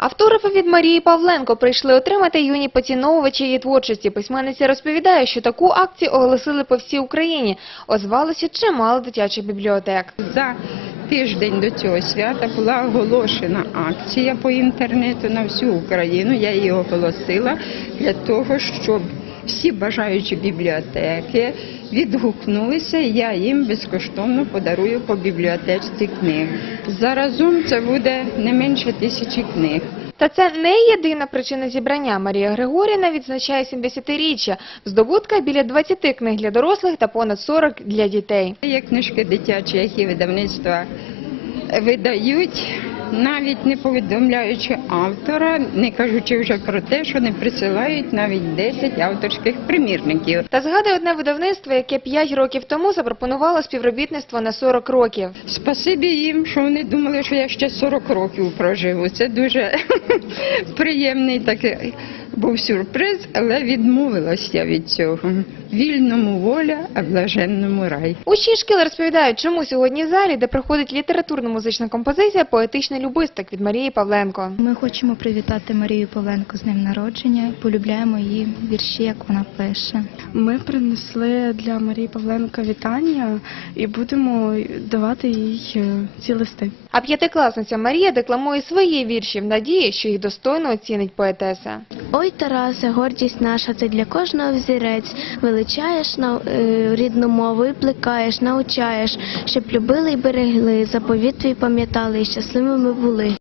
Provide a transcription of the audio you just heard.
Автографи від Марії Павленко прийшли отримати юні поціновувачі її творчості. Письменниця розповідає, що таку акцію оголосили по всій Україні. Озвалося чимало дитячих бібліотек. За тиждень до цього свята була оголошена акція по інтернету на всю Україну. Я її оголосила для того, щоб всі бажаючі бібліотеки відгукнулися, я їм безкоштовно подарую по бібліотечці книг. Заразом це буде не менше тисячі книг. Та це не єдина причина зібрання. Марія Григорівна відзначає 70-річчя. В здобутках біля 20 книг для дорослих та понад 40 для дітей. Є книжки дитячі, які видавництва видають, навіть не повідомляючи автора, не кажучи вже про те, що не присилають навіть 10 авторських примірників. Та згадує одне видавництво, яке 5 років тому запропонувало співробітництво на 40 років. Спасибі їм, що вони думали, що я ще 40 років проживу. Це дуже приємний такий був сюрприз, але відмовилась я від цього. Вільному воля, а блаженному рай. Учні шкіл розповідають, чому сьогодні в залі, де проходить літературно-музична композиція, поетичний любисток від Марії Павленко. Ми хочемо привітати Марію Павленко з днем народження. Полюбляємо її вірші, як вона пише. Ми принесли для Марії Павленка вітання і будемо давати їй е, ці листи. А п'ятикласниця Марія декламує свої вірші в надії, що їх достойно оцінить поетеса. Ой, Тарасе, гордість наша, ти для кожного взірець. Величаєш на е, рідну мову і плекаєш, научаєш, щоб любили й берегли, заповіт твій пам'ятали і щасливими були.